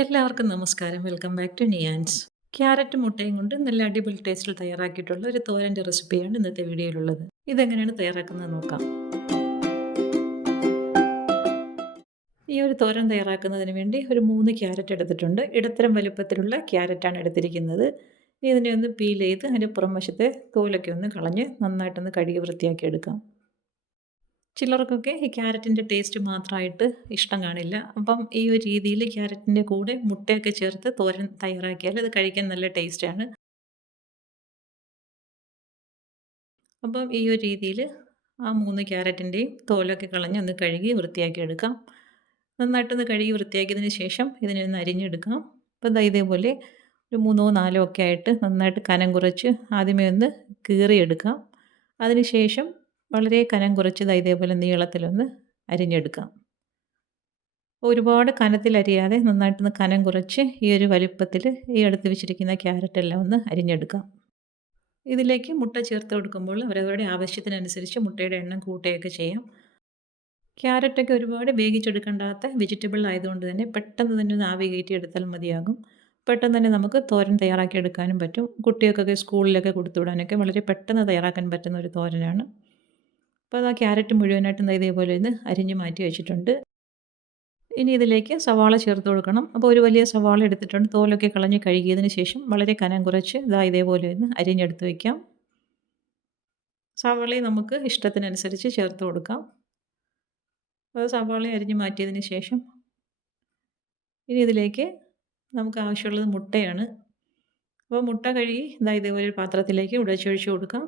എല്ലാവർക്കും നമസ്കാരം. Welcome back to Niyans. ക്യാരറ്റും മുട്ടയും കൊണ്ട് നല്ല അടിപൊളി ടേസ്റ്റിൽ തയ്യാറാക്കിയിട്ടുള്ള ഒരു തോരൻ്റെ റെസിപ്പിയാണ് ഇന്നത്തെ വീഡിയോയിലുള്ളത്. ഇതെങ്ങനെയാണ് തയ്യാറാക്കുന്നത് നോക്കാം. ഈ ഒരു തോരൻ തയ്യാറാക്കുന്നതിന് വേണ്ടി ഒരു 3 ക്യാരറ്റ് എടുത്തിട്ടുണ്ട്. ഇടത്തരം വലുപ്പത്തിലുള്ള ക്യാരറ്റാണ് എടുത്തിരിക്കുന്നത്. ഇതിനെ ഒന്ന് പീൽ ചെയ്ത് അതിൻ്റെ പുറം വശത്തെ തോലൊക്കെ ഒന്ന് കളഞ്ഞ് നന്നായിട്ടൊന്ന് കഴുകി വൃത്തിയാക്കി എടുക്കാം. ചിലർക്കൊക്കെ ഈ ക്യാരറ്റിൻ്റെ ടേസ്റ്റ് മാത്രമായിട്ട് ഇഷ്ടം കാണില്ല. അപ്പം ഈ ഒരു രീതിയിൽ ക്യാരറ്റിൻ്റെ കൂടെ മുട്ടയൊക്കെ ചേർത്ത് തോരൻ തയ്യാറാക്കിയാൽ അത് കഴിക്കാൻ നല്ല ടേസ്റ്റാണ്. അപ്പം ഈ ഒരു രീതിയിൽ ആ 3 ക്യാരറ്റിൻ്റെയും തോലൊക്കെ കളഞ്ഞ് ഒന്ന് കഴുകി വൃത്തിയാക്കി എടുക്കാം. നന്നായിട്ടൊന്ന് കഴുകി വൃത്തിയാക്കിയതിന് ശേഷം ഇതിനെ ഒന്ന് അരിഞ്ഞെടുക്കാം. അപ്പോൾ ദാ ഇതേപോലെ ഒരു 3ഓ 4ഓ ഒക്കെ ആയിട്ട് നന്നായിട്ട് കനം കുറച്ച് ആദ്യമേ ഒന്ന് കീറിയെടുക്കാം. അതിന് ശേഷം വളരെ കനം കുറച്ച് ദാ ഇതേപോലെ നീളത്തിലൊന്ന് അരിഞ്ഞെടുക്കാം. ഒരുപാട് കനത്തിൽ അരിയാതെ നന്നായിട്ടൊന്ന് കനം കുറച്ച് ഈ ഒരു വലിപ്പത്തിൽ ഈ എടുത്ത് വെച്ചിരിക്കുന്ന ക്യാരറ്റെല്ലാം ഒന്ന് അരിഞ്ഞെടുക്കാം. ഇതിലേക്ക് മുട്ട ചേർത്ത് കൊടുക്കുമ്പോൾ അവരവരുടെ ആവശ്യത്തിനനുസരിച്ച് മുട്ടയുടെ എണ്ണം കൂട്ടുകയൊക്കെ ചെയ്യാം. ക്യാരറ്റൊക്കെ ഒരുപാട് വേവിച്ചെടുക്കേണ്ടാത്ത വെജിറ്റബിൾ ആയതുകൊണ്ട് തന്നെ പെട്ടെന്ന് തന്നെ ഒന്ന് ആവി കയറ്റി എടുത്താൽ മതിയാകും. പെട്ടെന്ന് തന്നെ നമുക്ക് തോരൻ തയ്യാറാക്കി എടുക്കാനും പറ്റും. കുട്ടികൾക്കൊക്കെ സ്കൂളിലൊക്കെ കൊടുത്തു വിടാനൊക്കെ വളരെ പെട്ടെന്ന് തയ്യാറാക്കാൻ പറ്റുന്ന ഒരു തോരനാണ്. അപ്പോൾ അത് ആ ക്യാരറ്റ് മുഴുവനായിട്ടും ഇതേപോലെ ഒന്ന് അരിഞ്ഞ് മാറ്റി വെച്ചിട്ടുണ്ട്. ഇനി ഇതിലേക്ക് സവാള ചേർത്ത് കൊടുക്കണം. അപ്പോൾ ഒരു വലിയ സവാള എടുത്തിട്ടുണ്ട്. തോലൊക്കെ കളഞ്ഞ് കഴുകിയതിന് ശേഷം വളരെ കനം കുറച്ച് ഇതേപോലെ ഒന്ന് അരിഞ്ഞെടുത്ത് വയ്ക്കാം. സവാളയും നമുക്ക് ഇഷ്ടത്തിനനുസരിച്ച് ചേർത്ത് കൊടുക്കാം. അപ്പോൾ സവാള അരിഞ്ഞ് മാറ്റിയതിന് ശേഷം ഇനി ഇതിലേക്ക് നമുക്ക് ആവശ്യമുള്ളത് മുട്ടയാണ്. അപ്പോൾ മുട്ട കഴുകി ഇതേപോലെ ഒരു പാത്രത്തിലേക്ക് ഉടച്ചൊഴിച്ച് കൊടുക്കാം.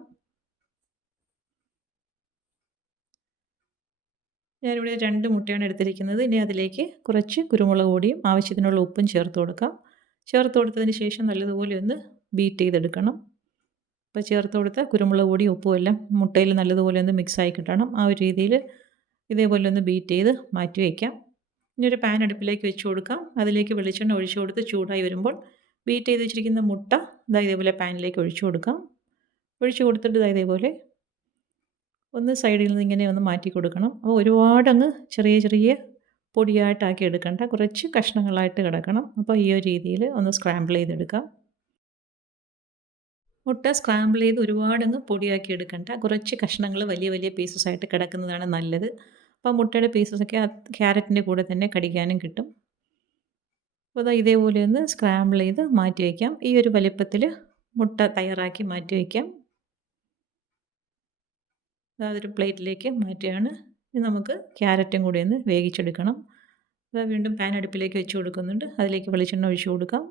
ഞാനിവിടെ 2 മുട്ടയാണ് എടുത്തിരിക്കുന്നത്. ഇനി അതിലേക്ക് കുറച്ച് കുരുമുളക് പൊടിയും ആവശ്യത്തിനുള്ള ഉപ്പും ചേർത്ത് കൊടുക്കാം. ചേർത്ത് കൊടുത്തതിന് ശേഷം നല്ലതുപോലെ ഒന്ന് ബീറ്റ് ചെയ്തെടുക്കണം. അപ്പോൾ ചേർത്ത് കൊടുത്ത കുരുമുളക് പൊടിയും ഉപ്പും എല്ലാം മുട്ടയിൽ നല്ലതുപോലെ ഒന്ന് മിക്സായി കിട്ടണം. ആ ഒരു രീതിയിൽ ഇതേപോലെ ഒന്ന് ബീറ്റ് ചെയ്ത് മാറ്റി വയ്ക്കാം. ഇനി ഒരു പാൻ അടുപ്പിലേക്ക് വെച്ച് കൊടുക്കാം. അതിലേക്ക് വെളിച്ചെണ്ണ ഒഴിച്ച് കൊടുത്ത് ചൂടായി വരുമ്പോൾ ബീറ്റ് ചെയ്ത് വെച്ചിരിക്കുന്ന മുട്ട ഇതേപോലെ പാനിലേക്ക് ഒഴിച്ച് കൊടുക്കാം. ഒഴിച്ച് കൊടുത്തിട്ട് ഇതേപോലെ ഒന്ന് സൈഡിൽ നിന്ന് ഇങ്ങനെ ഒന്ന് മാറ്റി കൊടുക്കണം. അപ്പോൾ ഒരുപാടങ്ങ് ചെറിയ ചെറിയ പൊടിയായിട്ടാക്കി എടുക്കണ്ട. കുറച്ച് കഷ്ണങ്ങളായിട്ട് കിടക്കണം. അപ്പോൾ ഈ ഒരു രീതിയിൽ ഒന്ന് സ്ക്രാമ്പിൾ ചെയ്തെടുക്കാം. മുട്ട സ്ക്രാമ്പിൾ ചെയ്ത് ഒരുപാടങ്ങ് പൊടിയാക്കി എടുക്കണ്ട. കുറച്ച് കഷ്ണങ്ങൾ വലിയ വലിയ പീസസ് ആയിട്ട് കിടക്കുന്നതാണ് നല്ലത്. അപ്പോൾ മുട്ടയുടെ പീസസൊക്കെ ആ ക്യാരറ്റിൻ്റെ കൂടെ തന്നെ കടിക്കാനും കിട്ടും. അപ്പോൾ ഇതേപോലെ ഒന്ന് സ്ക്രാമ്പിൾ ചെയ്ത് മാറ്റി വയ്ക്കാം. ഈ ഒരു വലിപ്പത്തിൽ മുട്ട തയ്യാറാക്കി മാറ്റി വയ്ക്കാം. അതൊരു പ്ലേറ്റിലേക്ക് മാറ്റുകയാണ്. ഇനി നമുക്ക് ക്യാരറ്റും കൂടി ഒന്ന് വേവിച്ചെടുക്കണം. വീണ്ടും പാൻ അടുപ്പിലേക്ക് വെച്ച് കൊടുക്കുന്നുണ്ട്. അതിലേക്ക് വെളിച്ചെണ്ണ ഒഴിച്ച് കൊടുക്കാം.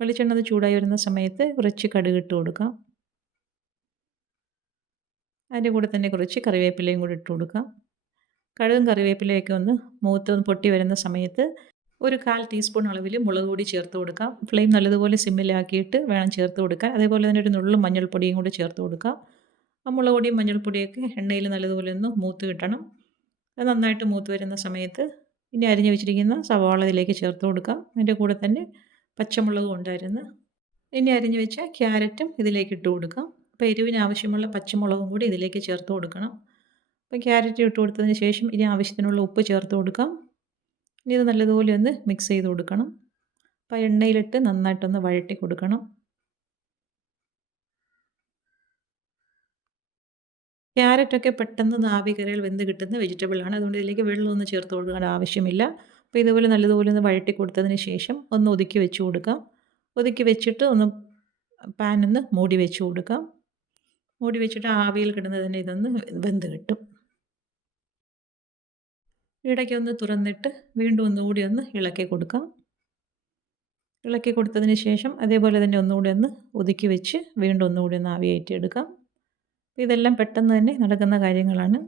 വെളിച്ചെണ്ണ അത് ചൂടായി വരുന്ന സമയത്ത് കുറച്ച് കടുക് ഇട്ട് കൊടുക്കാം. അതിൻ്റെ കൂടെ തന്നെ കുറച്ച് കറിവേപ്പിലയും കൂടി ഇട്ട് കൊടുക്കാം. കടുകും കറിവേപ്പിലയൊക്കെ ഒന്ന് മൂത്തൊന്ന് പൊട്ടി വരുന്ന സമയത്ത് ഒരു 1/4 ടീസ്പൂൺ അളവിൽ മുളക് പൊടി ചേർത്ത് കൊടുക്കാം. ഫ്ലെയിം നല്ലതുപോലെ സിമ്മിലാക്കിയിട്ട് വേണം ചേർത്ത് കൊടുക്കാൻ. അതേപോലെ തന്നെ ഒരു നുള്ള് മഞ്ഞൾപ്പൊടിയും കൂടി ചേർത്ത് കൊടുക്കാം. ആ മുളക് പൊടിയും മഞ്ഞൾപ്പൊടിയൊക്കെ എണ്ണയിൽ നല്ലതുപോലെ ഒന്ന് മൂത്ത് കിട്ടണം. അത് നന്നായിട്ട് മൂത്ത് വരുന്ന സമയത്ത് ഇനി അരിഞ്ഞ് വെച്ചിരിക്കുന്ന സവാള ഇതിലേക്ക് ചേർത്ത് കൊടുക്കാം. അതിൻ്റെ കൂടെ തന്നെ പച്ചമുളകും ഉണ്ടായിരുന്നു. ഇനി അരിഞ്ഞ് വെച്ച ക്യാരറ്റും ഇതിലേക്ക് ഇട്ട് കൊടുക്കാം. അപ്പോൾ എരിവിന് ആവശ്യമുള്ള പച്ചമുളകും കൂടി ഇതിലേക്ക് ചേർത്ത് കൊടുക്കണം. അപ്പോൾ ക്യാരറ്റ് ഇട്ട് കൊടുത്തതിന് ശേഷം ഇനി ആവശ്യത്തിനുള്ള ഉപ്പ് ചേർത്ത് കൊടുക്കാം. ഇനി ഇത് നല്ലതുപോലെ ഒന്ന് മിക്സ് ചെയ്ത് കൊടുക്കണം. അപ്പോൾ എണ്ണയിലിട്ട് നന്നായിട്ടൊന്ന് വഴറ്റി കൊടുക്കണം. ക്യാരറ്റൊക്കെ പെട്ടെന്ന് ആവി കയറിയാൽ വെന്ത് കിട്ടുന്ന വെജിറ്റബിളാണ്. അതുകൊണ്ട് ഇതിലേക്ക് വെള്ളമൊന്നും ചേർത്ത് കൊടുക്കേണ്ട ആവശ്യമില്ല. അപ്പോൾ ഇതുപോലെ നല്ലതുപോലെ ഒന്ന് വഴറ്റി കൊടുത്തതിന് ശേഷം ഒന്ന് ഒതുക്കി വെച്ച് കൊടുക്കാം. ഒതുക്കി വെച്ചിട്ട് ഒന്ന് പാൻ ഒന്ന് മൂടി വെച്ച് കൊടുക്കാം. മൂടി വെച്ചിട്ട് ആവിയിൽ കിടന്ന് തന്നെ ഇതൊന്ന് വെന്ത് കിട്ടും. ഇടയ്ക്കൊന്ന് തുറന്നിട്ട് വീണ്ടും ഒന്നുകൂടി ഒന്ന് ഇളക്കി കൊടുക്കാം. ഇളക്കി കൊടുത്തതിന് ശേഷം അതേപോലെ തന്നെ ഒന്നുകൂടി ഒന്ന് ഒതുക്കി വെച്ച് വീണ്ടും ഒന്നുകൂടി ഒന്ന് ആവി കയറ്റിയെടുക്കാം. ഇതെല്ലാം പെട്ടെന്ന് തന്നെ നടക്കുന്ന കാര്യങ്ങളാണ്.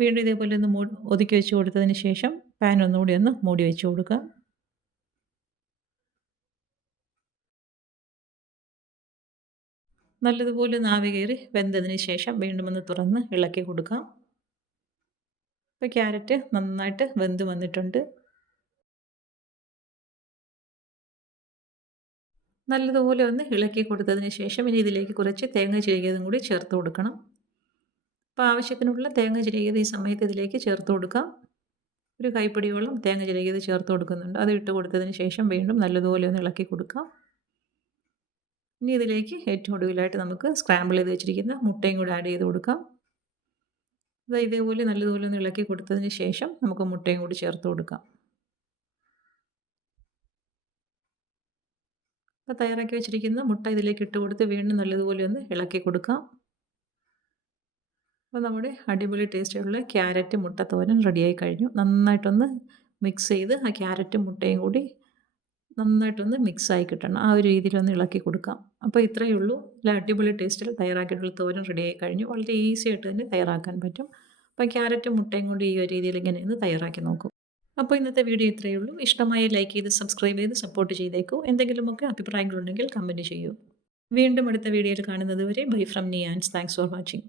വീണ്ടും ഇതേപോലെ ഒന്ന് ഒതുക്കി വെച്ച് കൊടുത്തതിന് ശേഷം പാൻ ഒന്നുകൂടി ഒന്ന് മൂടി വെച്ച് കൊടുക്കുക. നല്ലതുപോലെ ഒന്ന് ആവി കയറി വെന്തതിന് ശേഷം വീണ്ടും ഒന്ന് തുറന്ന് ഇളക്കി കൊടുക്കാം. ഇപ്പോൾ ക്യാരറ്റ് നന്നായിട്ട് വെന്ത് വന്നിട്ടുണ്ട്. നല്ലതുപോലെ ഒന്ന് ഇളക്കി കൊടുത്തതിന് ശേഷം ഇനി ഇതിലേക്ക് കുറച്ച് തേങ്ങ ചിരകിയതും കൂടി ചേർത്ത് കൊടുക്കണം. അപ്പോൾ ആവശ്യത്തിനുള്ള തേങ്ങ ചിരകിയത് ഈ സമയത്ത് ഇതിലേക്ക് ചേർത്ത് കൊടുക്കാം. ഒരു കൈപ്പിടിയോളം തേങ്ങ ചിരകിയത് ചേർത്ത് കൊടുക്കുന്നുണ്ട്. അത് ഇട്ട് കൊടുത്തതിന് ശേഷം വീണ്ടും നല്ലതുപോലെ ഒന്ന് ഇളക്കി കൊടുക്കാം. ഇനി ഇതിലേക്ക് ഏറ്റവും ഒടുവിലായിട്ട് നമുക്ക് സ്ക്രാമ്പിൾ ചെയ്ത് വെച്ചിരിക്കുന്ന മുട്ടയും കൂടെ ആഡ് ചെയ്ത് കൊടുക്കാം. ഇതേപോലെ നല്ലതുപോലെ ഒന്ന് ഇളക്കി കൊടുത്തതിന് ശേഷം നമുക്ക് മുട്ടയും കൂടി ചേർത്ത് കൊടുക്കാം. അപ്പോൾ തയ്യാറാക്കി വെച്ചിരിക്കുന്ന മുട്ട ഇതിലേക്ക് ഇട്ട് കൊടുത്ത് വീണ്ടും നല്ലതുപോലെ ഒന്ന് ഇളക്കി കൊടുക്കാം. അപ്പോൾ നമ്മുടെ അടിപൊളി ടേസ്റ്റിലുള്ള ക്യാരറ്റ് മുട്ട തോരൻ റെഡിയായി കഴിഞ്ഞു. നന്നായിട്ടൊന്ന് മിക്സ് ചെയ്ത് ആ ക്യാരറ്റും മുട്ടയും കൂടി നന്നായിട്ടൊന്ന് മിക്സായി കിട്ടണം. ആ ഒരു രീതിയിലൊന്ന് ഇളക്കി കൊടുക്കാം. അപ്പോൾ ഇത്രയേ ഉള്ളൂ. നല്ല അടിപൊളി ടേസ്റ്റിൽ തയ്യാറാക്കിയിട്ടുള്ള തോരൻ റെഡിയായി കഴിഞ്ഞു. വളരെ ഈസി ആയിട്ട് തന്നെ തയ്യാറാക്കാൻ പറ്റും. അപ്പോൾ ക്യാരറ്റും മുട്ടയും കൊണ്ട് ഈ ഒരു രീതിയിൽ ഇങ്ങനെ ഒന്ന് തയ്യാറാക്കി നോക്കൂ. അപ്പോൾ ഇന്നത്തെ വീഡിയോ ഇത്രയേ ഉള്ളൂ. ഇഷ്ടമായി ലൈക്ക് ചെയ്ത് സബ്സ്ക്രൈബ് ചെയ്ത് സപ്പോർട്ട് ചെയ്തേക്കൂ. എന്തെങ്കിലുമൊക്കെ അഭിപ്രായങ്ങളുണ്ടെങ്കിൽ കമൻറ്റ് ചെയ്യൂ. വീണ്ടും അടുത്ത വീഡിയോയിൽ കാണുന്നത് വരെ bye from Niyans. Thanks for watching.